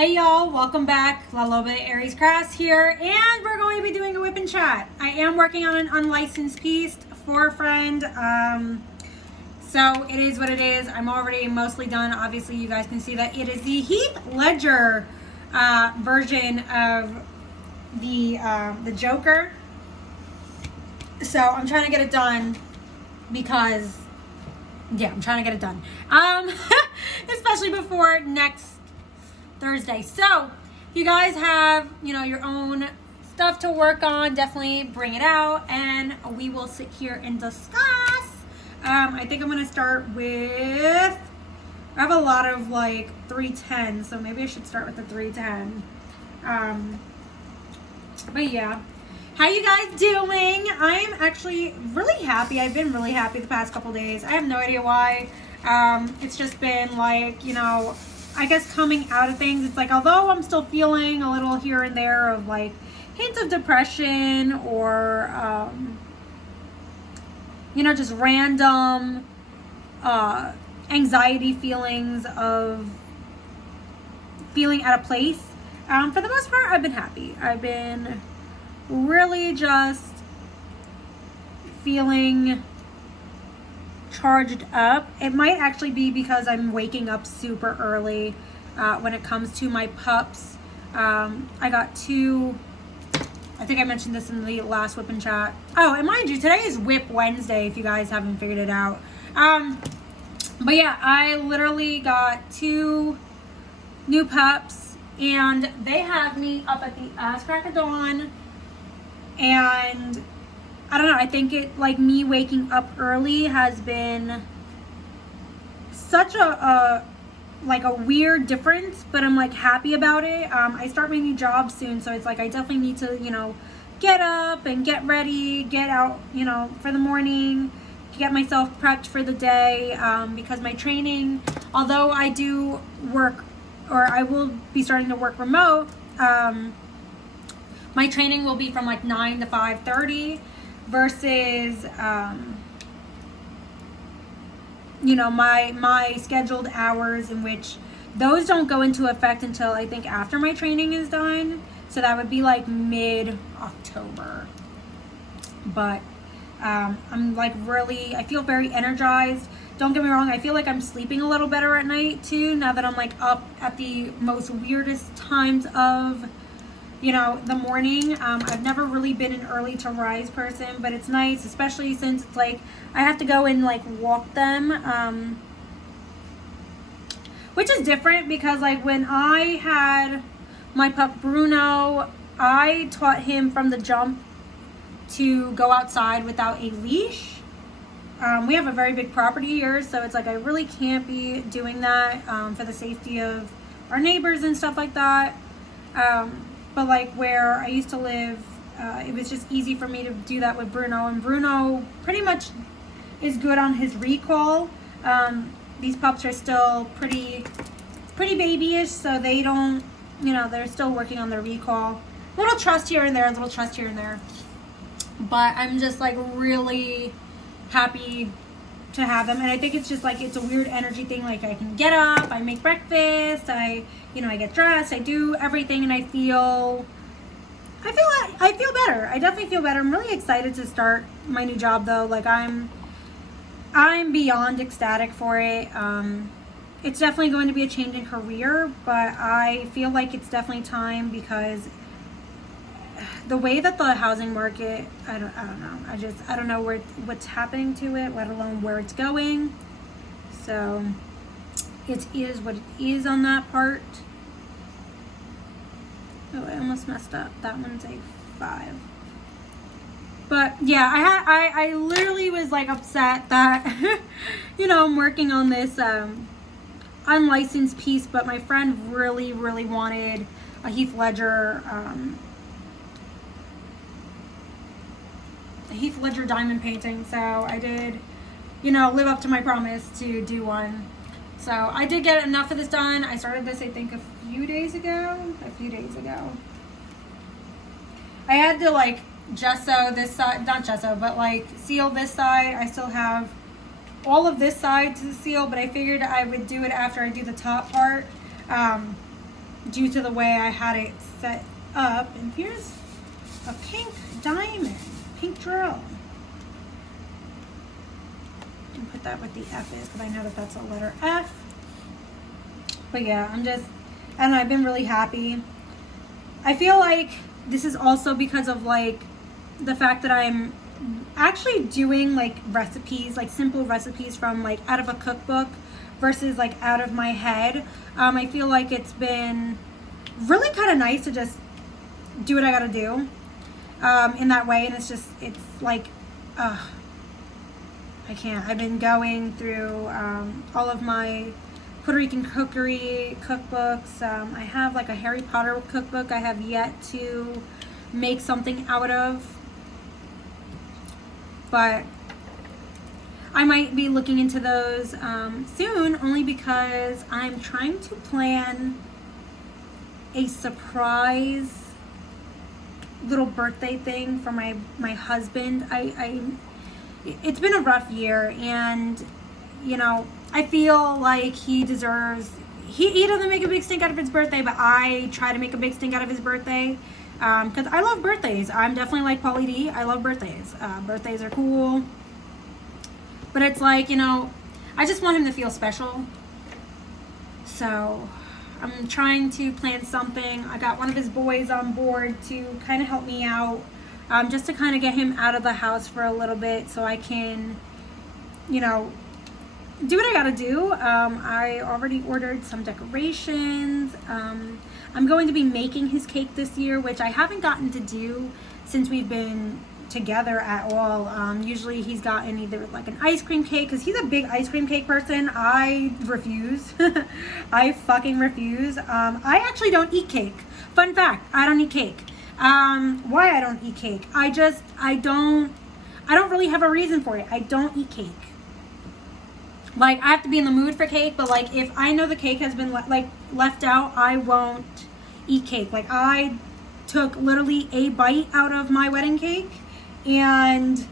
Hey y'all, welcome back. La Loba Aries Crafts here, and we're going to be doing a whip and chat. I am working on an unlicensed piece for a friend, so it is what it is. I'm already mostly done. Obviously, you guys can see that it is the Heath Ledger version of the Joker. So I'm trying to get it done because, yeah, I'm trying to get it done. Especially before next Thursday. So if you guys have, your own stuff to work on, definitely bring it out and we will sit here and discuss. I think I'm going to start with, I have a lot of like 310, so maybe I should start with the 310. But yeah, how you guys doing? I'm actually really happy. I've been really happy the past couple days. I have no idea why. It's just been like, I guess coming out of things, it's like, although I'm still feeling a little here and there of like hints of depression or, just random anxiety feelings of feeling out of place. For the most part, I've been happy. I've been really just feeling charged up. It might actually be because I'm waking up super early when it comes to my pups. I got two, I think I mentioned this in the last whip and chat. Oh, and mind you, today is Whip Wednesday if you guys haven't figured it out. But yeah, I literally got two new pups and they have me up at the ass crack of dawn, and I don't know, I think it, like, me waking up early has been such a weird difference, but I'm like happy about it. I start my new job soon, so it's like I definitely need to, get up and get ready, get out, for the morning, get myself prepped for the day, because my training, although I do work, or I will be starting to work remote, my training will be from like 9 to 5:30. Versus, my scheduled hours, in which those don't go into effect until I think after my training is done. So that would be like mid-October. But I'm like really, I feel very energized. Don't get me wrong, I feel like I'm sleeping a little better at night too, now that I'm like up at the most weirdest times of the morning. I've never really been an early to rise person, but it's nice, especially since it's like I have to go and like walk them, which is different because like when I had my pup Bruno, I taught him from the jump to go outside without a leash. We have a very big property here, so it's like I really can't be doing that for the safety of our neighbors and stuff like that. But like where I used to live, it was just easy for me to do that with Bruno. And Bruno pretty much is good on his recall. These pups are still pretty babyish, so they don't, they're still working on their recall. Little trust here and there, But I'm just like really happy to have them, and I think it's just like it's a weird energy thing. Like I can get up, I make breakfast, I get dressed, I do everything, and I feel better. I definitely feel better. I'm really excited to start my new job though. Like I'm beyond ecstatic for it. It's definitely going to be a change in career, but I feel like it's definitely time because the way that the housing market, I don't know. I don't know what's happening to it, let alone where it's going. So it is what it is on that part. Oh, I almost messed up. That one's a 5. But yeah, I literally was like upset that, I'm working on this unlicensed piece, but my friend really, really wanted a Heath Ledger, diamond painting, so I did, live up to my promise to do one. So I did get enough of this done. I started this, I think, a few days ago. I had to like gesso this side, not gesso, but like seal this side. I still have all of this side to seal, but I figured I would do it after I do the top part. due to the way I had it set up. And here's a pink diamond, pink drill. And put that with the F is, because I know that that's a letter F. But yeah, and I've been really happy. I feel like this is also because of like the fact that I'm actually doing like recipes, like simple recipes from like out of a cookbook versus like out of my head. I feel like it's been really kind of nice to just do what I gotta do in that way. And it's like, I can't. I've been going through all of my Puerto Rican cookery cookbooks. I have like a Harry Potter cookbook I have yet to make something out of. But I might be looking into those soon, only because I'm trying to plan a surprise little birthday thing for my husband. It's been a rough year, and you know, I feel like he deserves, he doesn't make a big stink out of his birthday, but I try to make a big stink out of his birthday. Because I love birthdays. I'm definitely like Pauly D. I love birthdays. Birthdays are cool. But it's like, you know, I just want him to feel special. So I'm trying to plan something. I got one of his boys on board to kind of help me out. Just to kind of get him out of the house for a little bit so I can, you know, do what I gotta do. I already ordered some decorations. I'm going to be making his cake this year, which I haven't gotten to do since we've been together at all. Usually he's gotten either like an ice cream cake, because he's a big ice cream cake person. I refuse. I fucking refuse. I actually don't eat cake. Fun fact, I don't eat cake. Why I don't eat cake? I don't really have a reason for it. I don't eat cake. Like, I have to be in the mood for cake, but like if I know the cake has been left out, I won't eat cake. Like, I took literally a bite out of my wedding cake and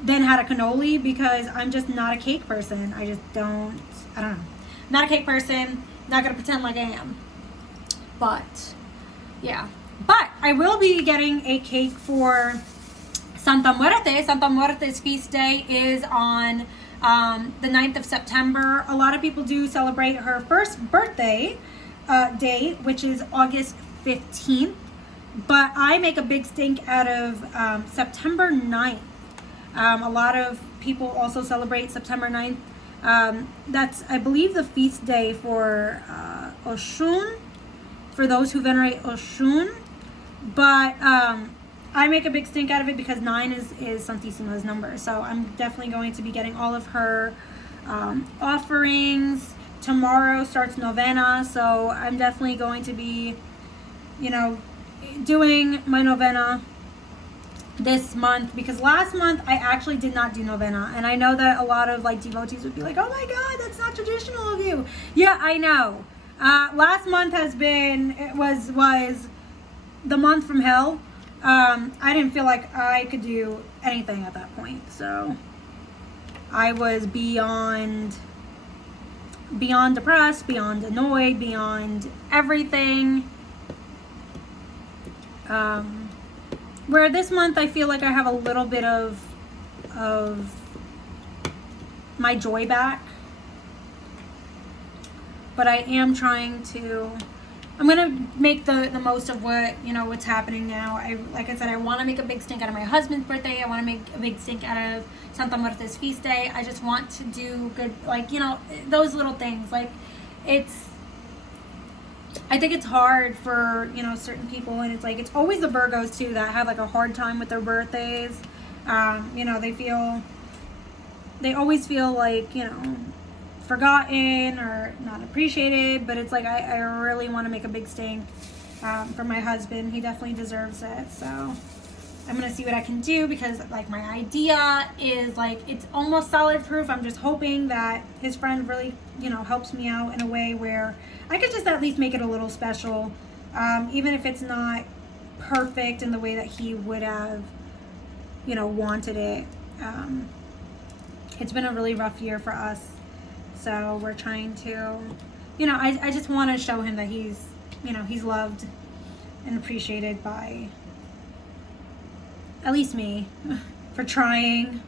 then had a cannoli, because I'm just not a cake person. I don't know. Not a cake person. Not gonna pretend like I am. But yeah. But I will be getting a cake for Santa Muerte. Santa Muerte's feast day is on the 9th of September. A lot of people do celebrate her first birthday day, which is August 15th. But I make a big stink out of September 9th. A lot of people also celebrate September 9th. That's, I believe, the feast day for Oshun, for those who venerate Oshun. But I make a big stink out of it because 9 is Santissimo's number. So I'm definitely going to be getting all of her offerings. Tomorrow starts novena, so I'm definitely going to be, you know, doing my novena this month, because last month I actually did not do novena. And I know that a lot of like devotees would be like, oh my God, that's not traditional of you. Yeah, I know. Last month was the month from hell. I didn't feel like I could do anything at that point. So I was beyond depressed, beyond annoyed, beyond everything. Where this month I feel like I have a little bit of my joy back. But I am trying to, I'm gonna make the most of what's happening now. Like I said, I want to make a big stink out of my husband's birthday. I want to make a big stink out of Santa Muerte's feast day. I just want to do good, those little things. I think it's hard for certain people, and it's always the Virgos too that have a hard time with their birthdays. They always feel forgotten or not appreciated, but it's I really want to make a big stink for my husband. He definitely deserves it. So I'm gonna see what I can do, because my idea is it's almost solid proof. I'm just hoping that his friend really helps me out in a way where I could just at least make it a little special, even if it's not perfect in the way that he would have wanted it. It's been a really rough year for us. So we're trying to, I just want to show him that he's you know, he's loved and appreciated by at least me for trying.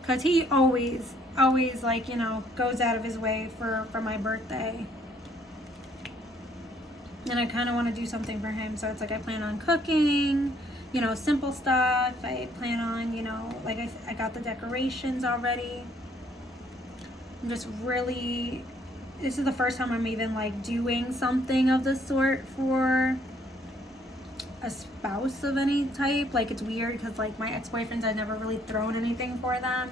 Because he always, like, you know, goes out of his way for my birthday. And I kind of want to do something for him. So it's like I plan on cooking, you know, simple stuff. I plan on, you know, like I got the decorations already. I'm just really, this is the first time I'm even like doing something of the sort for a spouse of any type. Like, it's weird because like my ex-boyfriends, I've never really thrown anything for them.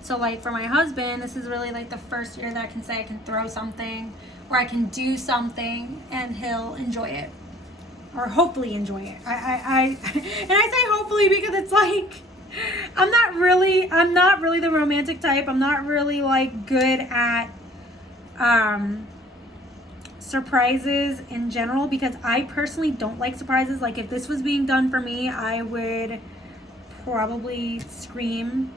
So like for my husband, this is really like the first year that I can say I can throw something or I can do something and he'll enjoy it, or hopefully enjoy it. I and I say hopefully because it's like I'm not really the romantic type. I'm not really like good at surprises in general, because I personally don't like surprises. Like, if this was being done for me, I would probably scream.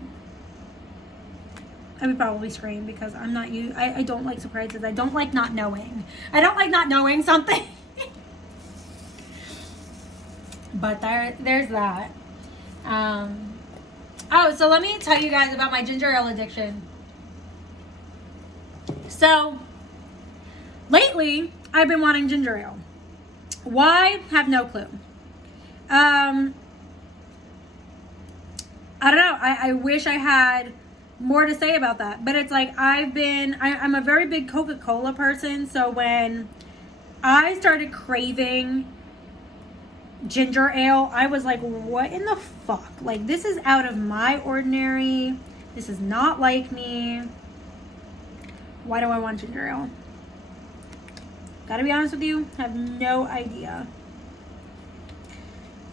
Because I'm not I don't like surprises. I don't like not knowing. I don't like not knowing something. But there's that. Oh, so let me tell you guys about my ginger ale addiction. So lately, I've been wanting ginger ale. Why? Have no clue. I don't know. I wish I had more to say about that. But it's like I'm a very big Coca-Cola person. So when I started craving ginger ale, I was like, what in the fuck? Like, this is out of my ordinary. This is not like me. Why do I want ginger ale? Gotta be honest with you, I have no idea.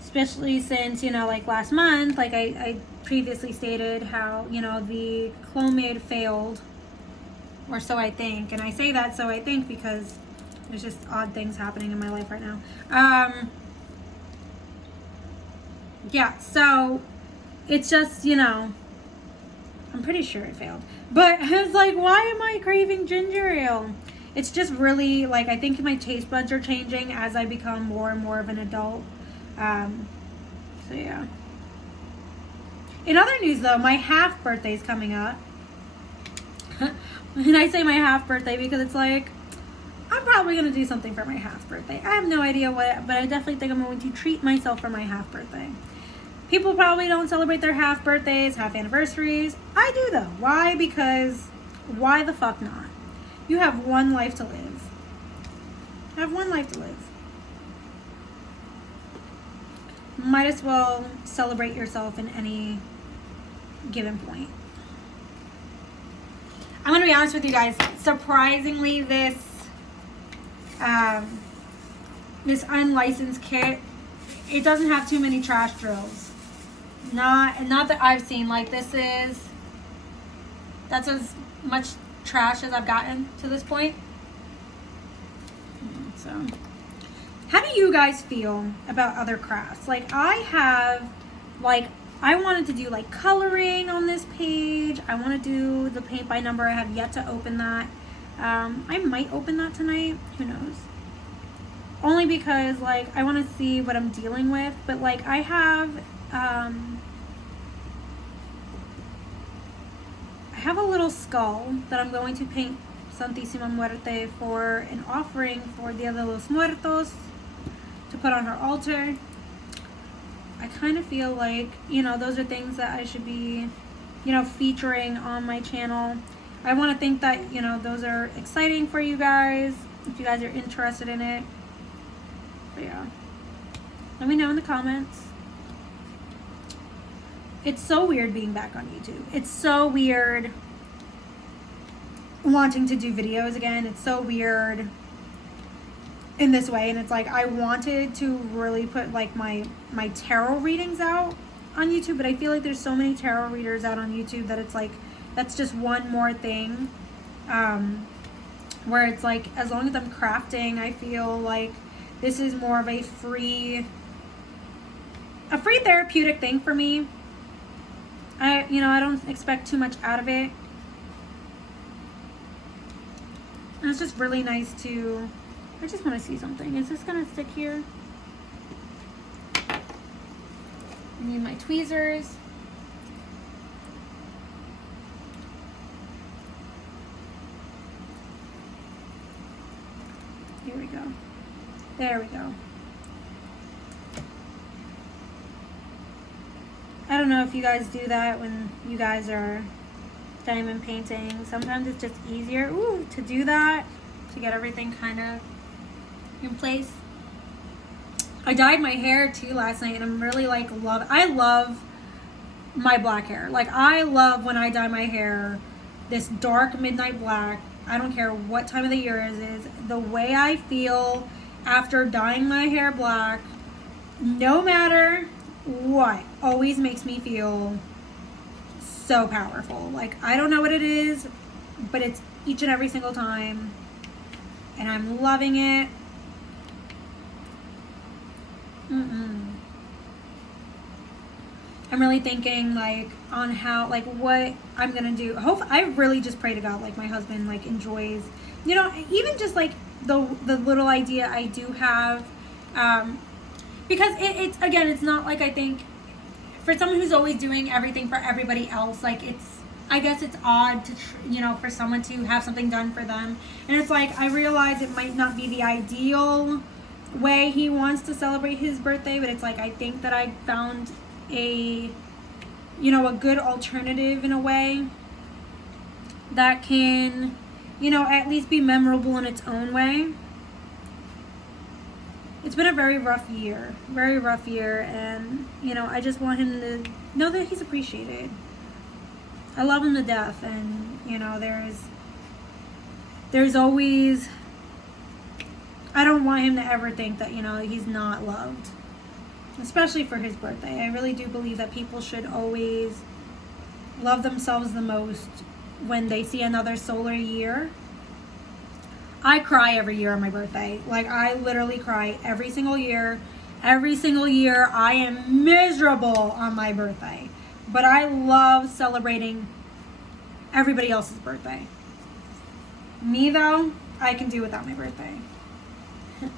Especially since, you know, like last month, like I previously stated how, you know, the Clomid failed, or so I think. And I say that so I think because there's just odd things happening in my life right now. Yeah, so it's just, you know, I'm pretty sure it failed. But I was like, why am I craving ginger ale? It's just really, like, I think my taste buds are changing as I become more and more of an adult. So, yeah. In other news, though, my half birthday is coming up. And I say my half birthday because it's like, I'm probably going to do something for my half birthday. I have no idea what, but I definitely think I'm going to treat myself for my half birthday. People probably don't celebrate their half birthdays, half anniversaries. I do, though. Why? Because why the fuck not? You have one life to live. Might as well celebrate yourself in any given point. I'm gonna be honest with you guys. Surprisingly, this unlicensed kit, it doesn't have too many trash drills. Not that I've seen. Like, that's as much trash as I've gotten to this point. So, how do you guys feel about other crafts? Like, I wanted to do like coloring on this page. I want to do the paint by number. I have yet to open that. I might open that tonight. Who knows? Only because like I want to see what I'm dealing with. But like I have a little skull that I'm going to paint Santísima Muerte for an offering for Dia de los Muertos to put on her altar. I kind of feel like, you know, those are things that I should be, you know, featuring on my channel. I want to think that, you know, those are exciting for you guys, if you guys are interested in it. But yeah, let me know in the comments. It's so weird being back on YouTube. It's so weird wanting to do videos again. It's so weird in this way. And it's like, I wanted to really put like my tarot readings out on YouTube, but I feel like there's so many tarot readers out on YouTube that it's like, that's just one more thing. Where it's like, as long as I'm crafting, I feel like this is more of a free therapeutic thing for me. I don't expect too much out of it. it's just really nice to, I just want to see something. Is this going to stick here? I need my tweezers. Here we go. There we go. I don't know if you guys do that when you guys are diamond painting. Sometimes it's just easier to do that, to get everything kind of in place. I dyed my hair too last night, and I'm really like I love my black hair. Like, I love when I dye my hair this dark midnight black. I don't care what time of the year it is. The way I feel after dyeing my hair black, no matter what, always makes me feel so powerful. Like, I don't know what it is, but it's each and every single time, and I'm loving it. I'm really thinking like on how, like, what I'm gonna do. I really just pray to God like my husband like enjoys, you know, even just like the little idea I do have, because it's again, it's not like, I think for someone who's always doing everything for everybody else, like, I guess it's odd to for someone to have something done for them, and it's like I realize it might not be the ideal way he wants to celebrate his birthday, but it's like I think that I found a good alternative in a way that can at least be memorable in its own way. It's been a very rough year, and I just want him to know that he's appreciated. I love him to death, and there's always, I don't want him to ever think that he's not loved, especially for his birthday. I really do believe that people should always love themselves the most when they see another solar year. I cry every year on my birthday. Like, I literally cry every single year. Every single year I am miserable on my birthday. But I love celebrating everybody else's birthday. Me, though, I can do without my birthday.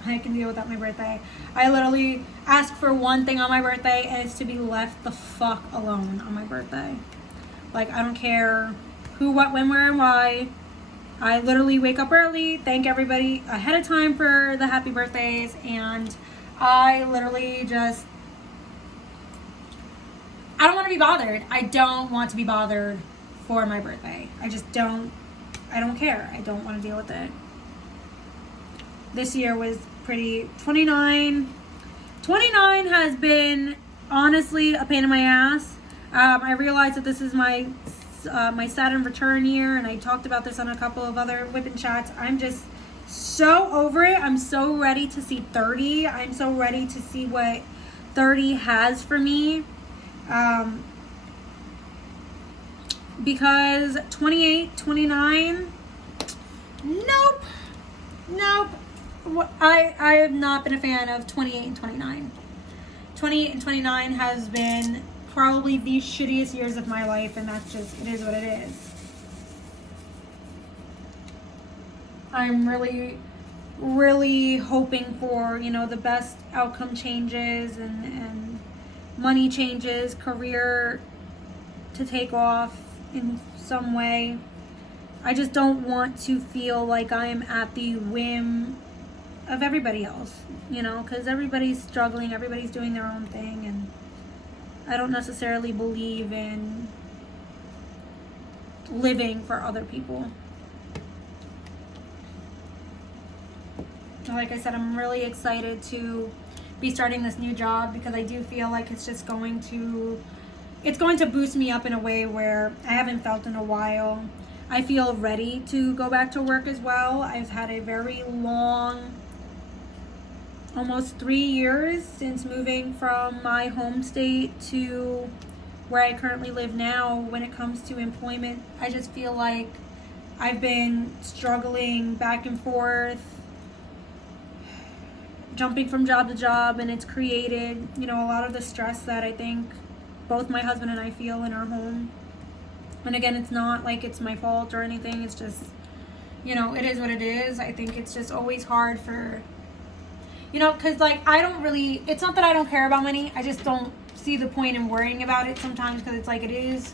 I can deal without my birthday. I literally ask for one thing on my birthday, and it's to be left the fuck alone on my birthday. Like, I don't care who, what, when, where, and why. I literally wake up early, thank everybody ahead of time for the happy birthdays, and I literally just, I don't want to be bothered. I don't want to be bothered for my birthday. I don't care. I don't want to deal with it. This year was pretty, 29 has been honestly a pain in my ass. I realized that this is my Saturn return year, and I talked about this on a couple of other Whippin' Chats. I'm just so over it. I'm so ready to see 30. I'm so ready to see what 30 has for me. Because 28, 29, nope. I have not been a fan of 28 and 29. 28 and 29 has been probably the shittiest years of my life, and that's just, it is what it is. I'm really, really hoping for, the best outcome changes and money changes, career to take off in some way. I just don't want to feel like I am at the whim of everybody else, because everybody's struggling, everybody's doing their own thing, and I don't necessarily believe in living for other people. Like I said, I'm really excited to be starting this new job, because I do feel like it's just going to boost me up in a way where I haven't felt in a while. I feel ready to go back to work as well. I've had a very long, almost 3 years since moving from my home state to where I currently live now. When it comes to employment, I just feel like I've been struggling back and forth, jumping from job to job, and it's created, a lot of the stress that I think both my husband and I feel in our home. And again, it's not like it's my fault or anything. It's just, you know, it is what it is. I think it's just always hard for, you know, because like I don't really, it's not that I don't care about money, I just don't see the point in worrying about it sometimes, because it's like it is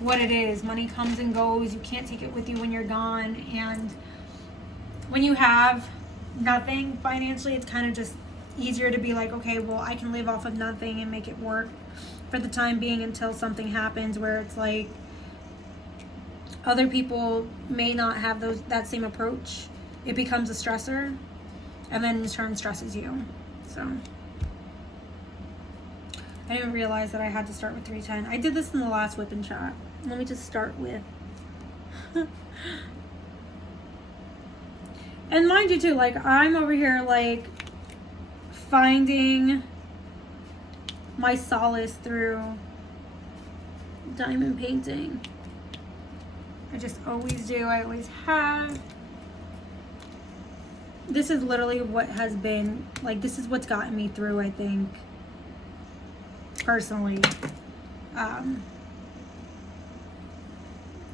what it is. Money comes and goes, you can't take it with you when you're gone, and when you have nothing financially, it's kind of just easier to be like, okay, well, I can live off of nothing and make it work for the time being until something happens where it's like other people may not have that same approach. It becomes a stressor, and then in turn stresses you. So I didn't realize that I had to start with 310. I did this in the last whip and chat. Let me just start with and mind you too, like I'm over here like finding my solace through diamond painting. I just always do. I always have. This is literally what has been, like, this is what's gotten me through, I think, personally,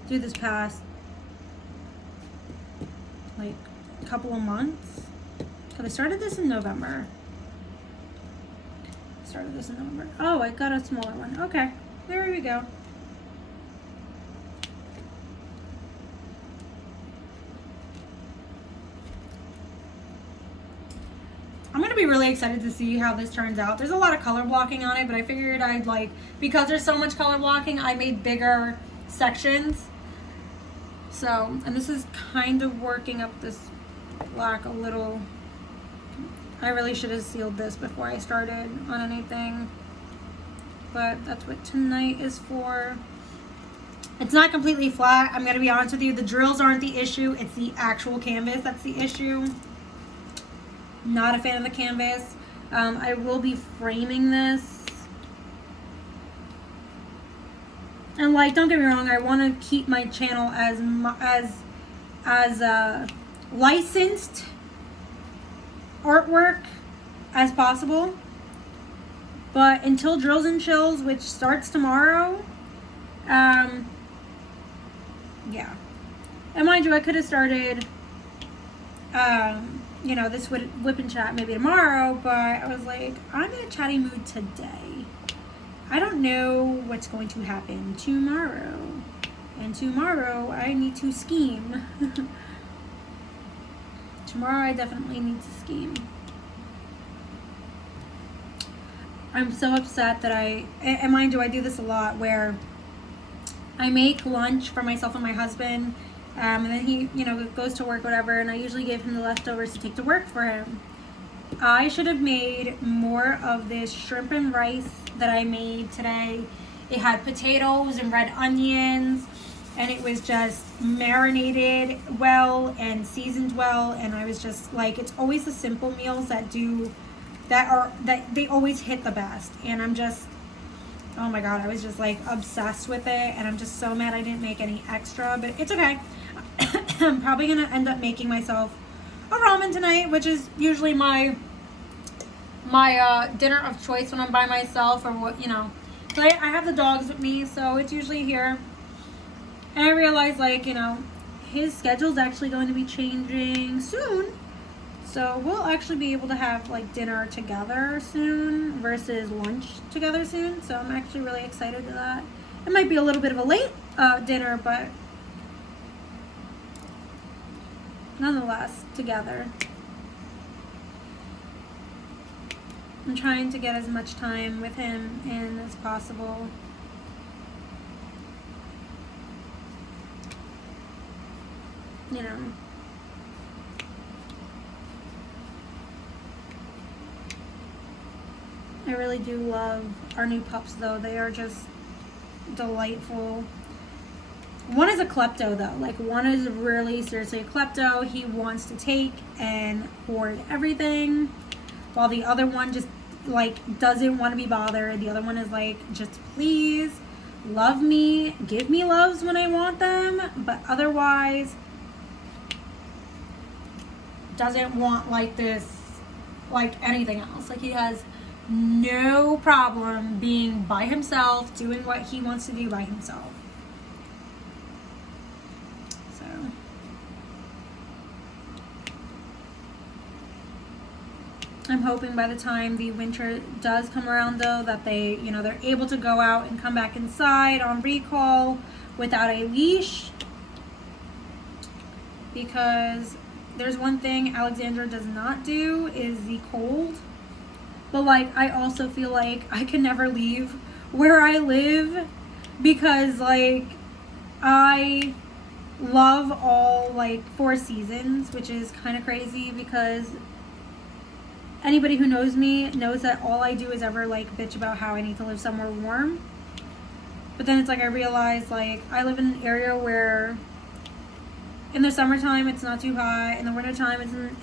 through this past, like, couple of months. Because I started this in November. Oh, I got a smaller one. Okay, there we go. I'm going to be really excited to see how this turns out. There's a lot of color blocking on it, but I figured I'd like, because there's so much color blocking, I made bigger sections. So, and this is kind of working up this black a little. I really should have sealed this before I started on anything, but that's what tonight is for. It's not completely flat. I'm going to be honest with you. The drills aren't the issue. It's the actual canvas that's the issue. Not a fan of the canvas. I will be framing this. And like, don't get me wrong, I want to keep my channel as licensed artwork as possible. But until Drills and Chills, which starts tomorrow, yeah. And mind you, I could have started you know, this whip and chat maybe tomorrow, but I was like, I'm in a chatty mood today. I don't know what's going to happen tomorrow. And tomorrow I need to scheme. Tomorrow I definitely need to scheme. I'm so upset that and mind you, I do this a lot where I make lunch for myself and my husband. And then he, you know, goes to work, whatever, and I usually give him the leftovers to take to work for him. I should have made more of this shrimp and rice that I made today. It had potatoes and red onions, and it was just marinated well and seasoned well, and I was just like, it's always the simple meals that they always hit the best, and I'm just, oh my god, I was just like obsessed with it, and I'm just so mad I didn't make any extra, but it's okay. I'm probably gonna end up making myself a ramen tonight, which is usually my dinner of choice when I'm by myself, or what, you know. So I have the dogs with me, so it's usually here. And I realized, like, you know, his schedule's actually going to be changing soon, so we'll actually be able to have like dinner together soon versus lunch together soon. So I'm actually really excited to that. It might be a little bit of a late dinner, but nonetheless, together. I'm trying to get as much time with him in as possible. You know. I really do love our new pups, though. They are just delightful. One is a klepto, though. Like, one is really seriously a klepto. He wants to take and hoard everything, while the other one just, like, doesn't want to be bothered. The other one is like, just please love me, give me loves when I want them, but otherwise doesn't want, like, this, like, anything else. Like, he has no problem being by himself, doing what he wants to do by himself. So I'm hoping by the time the winter does come around, though, that they, they're able to go out and come back inside on recall without a leash. Because there's one thing Alexandra does not do is the cold. But, like, I also feel like I can never leave where I live because, like, I love all, like, 4 seasons, which is kind of crazy because anybody who knows me knows that all I do is ever, like, bitch about how I need to live somewhere warm. But then it's like I realize, like, I live in an area where in the summertime it's not too hot. In the wintertime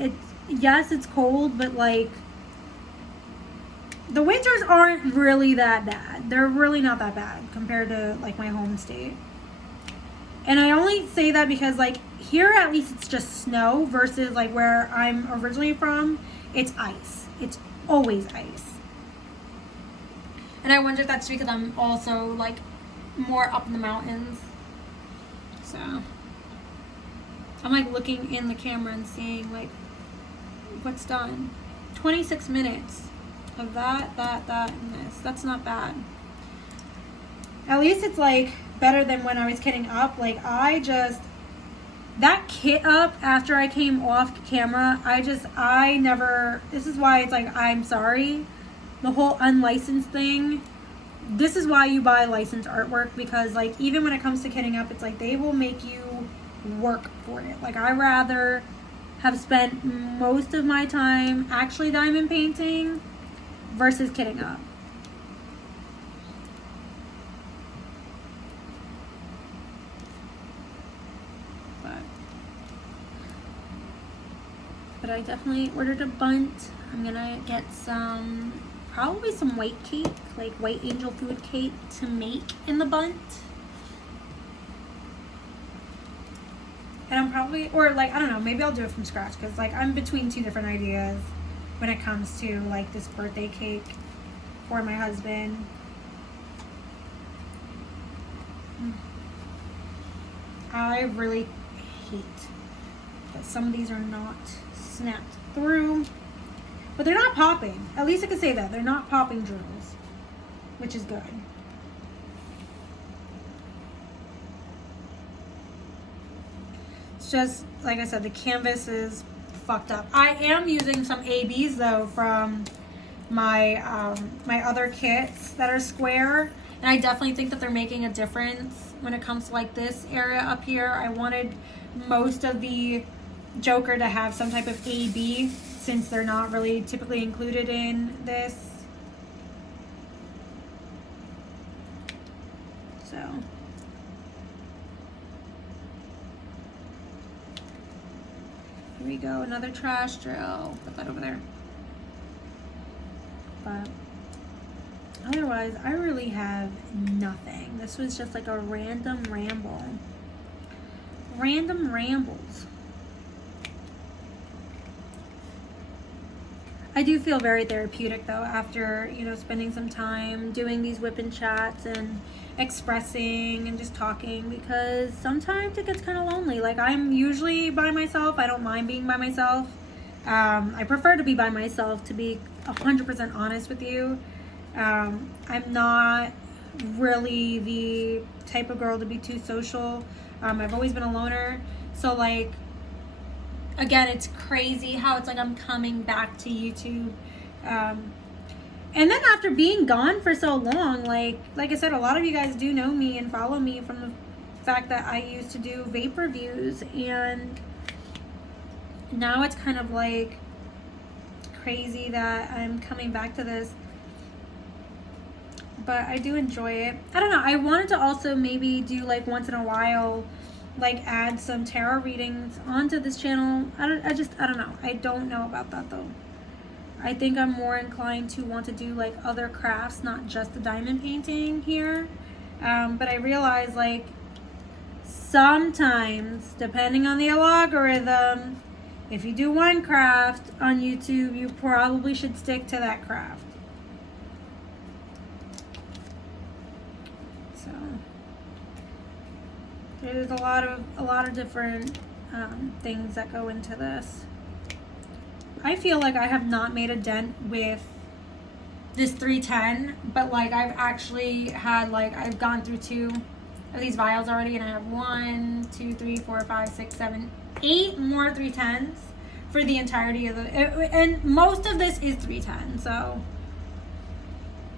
yes, it's cold, but, like, the winters aren't really that bad. They're really not that bad compared to, like, my home state. And I only say that because, like, here at least it's just snow versus, like, where I'm originally from, it's ice. It's always ice. And I wonder if that's because I'm also, like, more up in the mountains. So I'm, like, looking in the camera and seeing, like, what's done. 26 minutes of that, and this. That's not bad. At least it's, like, better than when I was kitting up. Like, that kit up after I came off camera, this is why it's like, I'm sorry. The whole unlicensed thing, this is why you buy licensed artwork, because, like, even when it comes to kitting up, it's like they will make you work for it. Like, I rather have spent most of my time actually diamond painting versus kitting up. But I definitely ordered a bunt. I'm gonna get probably some white cake, like white angel food cake to make in the bunt. And I'm probably, or, like, I don't know, maybe I'll do it from scratch because, like, I'm between 2 different ideas when it comes to, like, this birthday cake for my husband. I really hate that some of these are not snapped through, but they're not popping. At least I can say that they're not popping drills, which is good. It's just, like I said, the canvas is fucked up. I am using some ABs though from my my other kits that are square, and I definitely think that they're making a difference when it comes to, like, this area up here. I wanted most of the Joker to have some type of AB since they're not really typically included in this. So here we go, another trash drill. Put that over there. But otherwise, I really have nothing. This was just like a random ramble. Random rambles. I do feel very therapeutic though after, spending some time doing these whip-in chats and expressing and just talking, because sometimes it gets kind of lonely. Like, I'm usually by myself. I don't mind being by myself. I prefer to be by myself, to be 100% honest with you. I'm not really the type of girl to be too social. I've always been a loner. So, like, again, it's crazy how it's like I'm coming back to YouTube. And then after being gone for so long, like I said, a lot of you guys do know me and follow me from the fact that I used to do vape reviews, and now it's kind of like crazy that I'm coming back to this. But I do enjoy it. I don't know. I wanted to also maybe do, like, once in a while, like, add some tarot readings onto this channel. I don't know. I don't know about that though. I think I'm more inclined to want to do, like, other crafts, not just the diamond painting here. But I realize, like, sometimes, depending on the algorithm, if you do one craft on YouTube, you probably should stick to that craft. So there's a lot of different things that go into this. I feel like I have not made a dent with this 310, but like I've actually had, like, I've gone through 2 of these vials already, and I have 1, 2, 3, 4, 5, 6, 7, 8 more 310s for the entirety of the, and most of this is 310, so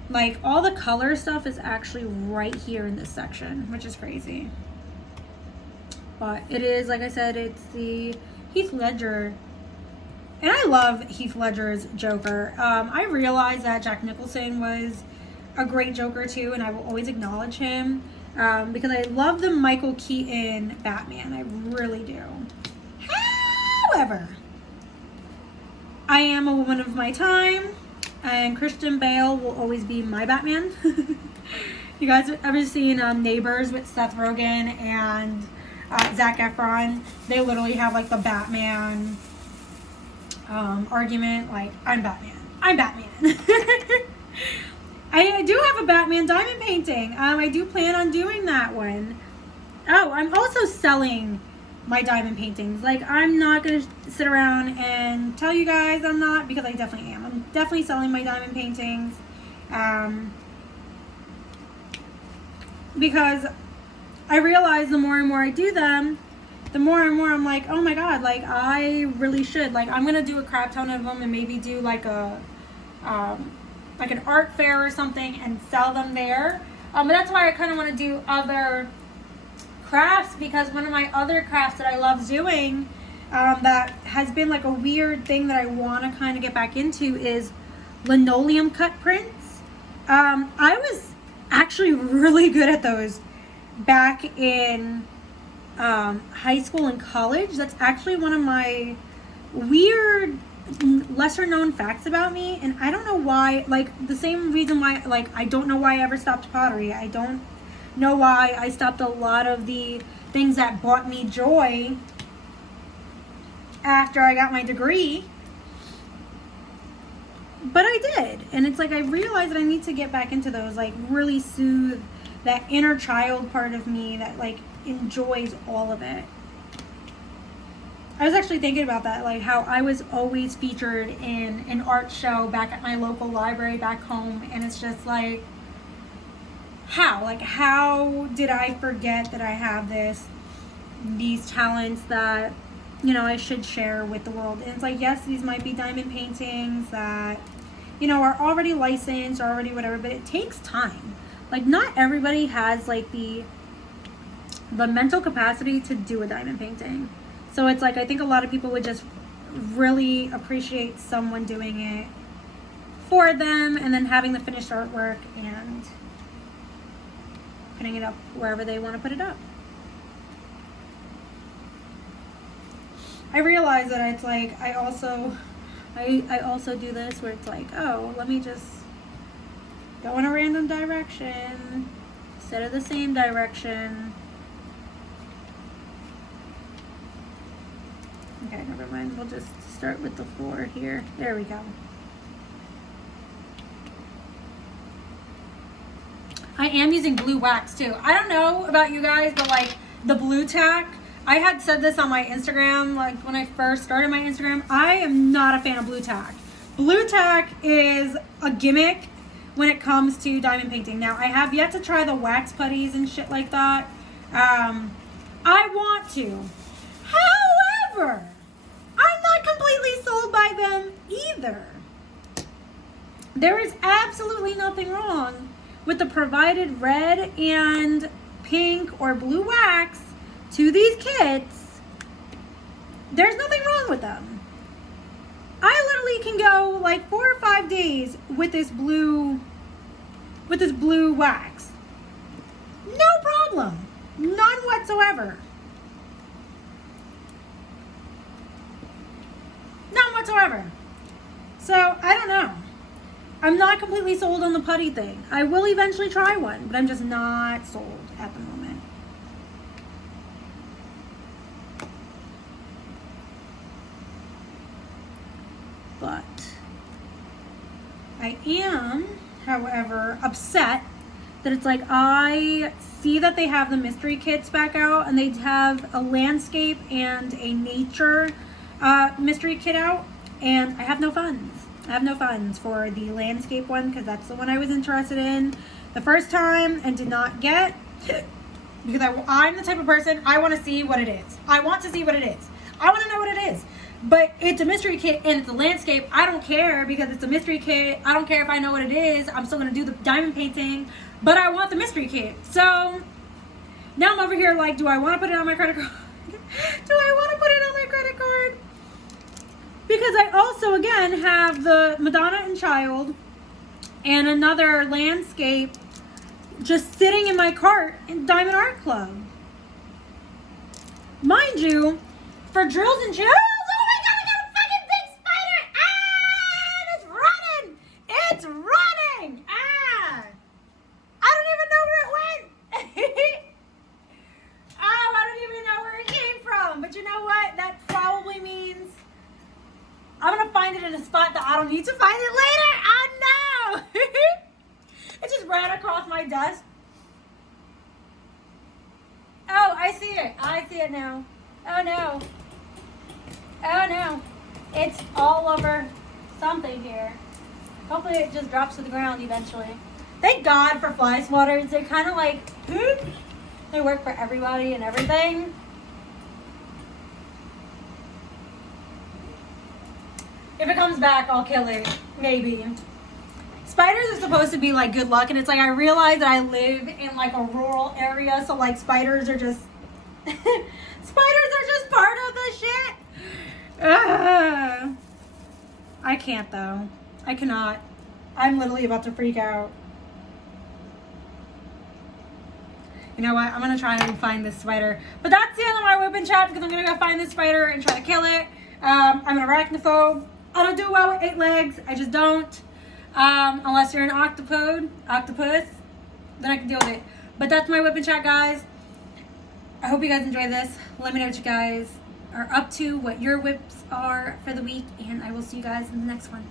like all the color stuff is actually right here in this section, which is crazy. But it is, like I said, it's the Heath Ledger. And I love Heath Ledger's Joker. I realize that Jack Nicholson was a great Joker too, and I will always acknowledge him because I love the Michael Keaton Batman. I really do. However, I am a woman of my time, and Christian Bale will always be my Batman. You guys ever seen Neighbors with Seth Rogen and Zac Efron? They literally have like the Batman argument, like, I'm Batman. I do have a Batman diamond painting. I do plan on doing that one. Oh, I'm also selling my diamond paintings. Like, I'm not going to sit around and tell you guys I'm not, because I definitely am. I'm definitely selling my diamond paintings. Because I realize the more and more I do them, the more and more I'm like, oh my god, like, I really should. Like, I'm going to do a crap ton of them and maybe do like a, like an art fair or something and sell them there. But that's why I kind of want to do other crafts, because one of my other crafts that I love doing that has been like a weird thing that I want to kind of get back into is linoleum cut prints. I was actually really good at those back in high school and college. That's actually one of my weird lesser known facts about me, and I don't know why. Like, the same reason why, like, I don't know why I ever stopped pottery. I don't know why I stopped a lot of the things that brought me joy after I got my degree, but I did. And it's like, I realized that I need to get back into those, like, really soothe that inner child part of me that, like, enjoys all of it. I was actually thinking about that, like how I was always featured in an art show back at my local library back home, and it's just like, how did I forget that I have these talents that, you know, I should share with the world? And it's like, yes, these might be diamond paintings that, you know, are already licensed or already whatever, but it takes time. Like, not everybody has like the mental capacity to do a diamond painting. So it's like, I think a lot of people would just really appreciate someone doing it for them and then having the finished artwork and putting it up wherever they want to put it up. I realize that it's like, I also do this where it's like, oh, let me just go in a random direction instead of the same direction. Okay, never mind. We'll just start with the floor here. There we go. I am using blue wax too. I don't know about you guys, but like the blue tack, I had said this on my Instagram, like when I first started my Instagram, I am not a fan of blue tack. Blue tack is a gimmick when it comes to diamond painting. Now, I have yet to try the wax putties and shit like that. I want to. However, I'm not completely sold by them either. There is absolutely nothing wrong with the provided red and pink or blue wax to these kits. There's nothing wrong with them. I literally can go like 4 or 5 days with this blue wax. No problem. None whatsoever. None whatsoever. So, I don't know. I'm not completely sold on the putty thing. I will eventually try one, but I'm just not sold at the moment. But I am, however, upset that it's like, I see that they have the mystery kits back out, and they have a landscape and a nature mystery kit out. And I have no funds. I have no funds for the landscape one because that's the one I was interested in the first time and did not get. Because I'm the type of person, I want to see what it is. I want to see what it is. I want to know what it is. But it's a mystery kit and it's a landscape. I don't care because it's a mystery kit. I don't care if I know what it is. I'm still going to do the diamond painting. But I want the mystery kit. So now I'm over here like, do I want to put it on my credit card? Do I want to put it on my credit card? Because I also, again, have the Madonna and Child and another landscape just sitting in my cart in Diamond Art Club. Mind you, for drills and chills, oh my god, I got a fucking big spider! Ah, it's running! It's running! Ah! I don't even know where it went! Oh, I don't even know where it came from. But you know what? That probably means I'm going to find it in a spot that I don't need to find it later. Oh, no. It just ran across my desk. Oh, I see it. I see it now. Oh, no. Oh, no. It's all over something here. Hopefully it just drops to the ground eventually. Thank God for fly swatters. They're kind of like, they work for everybody and everything. If it comes back, I'll kill it. Maybe. Spiders are supposed to be like good luck, and it's like I realize that I live in like a rural area, so like spiders are just spiders are just part of the shit. I can't though. I cannot. I'm literally about to freak out. You know what? I'm going to try and find this spider. But that's the end of my whip and chat because I'm going to go find this spider and try to kill it. I'm an arachnophobe. I don't do well with 8 legs. I just don't. Unless you're an octopus, then I can deal with it. But that's my whip and chat, guys. I hope you guys enjoy this. Let me know what you guys are up to, what your whips are for the week, and I will see you guys in the next one.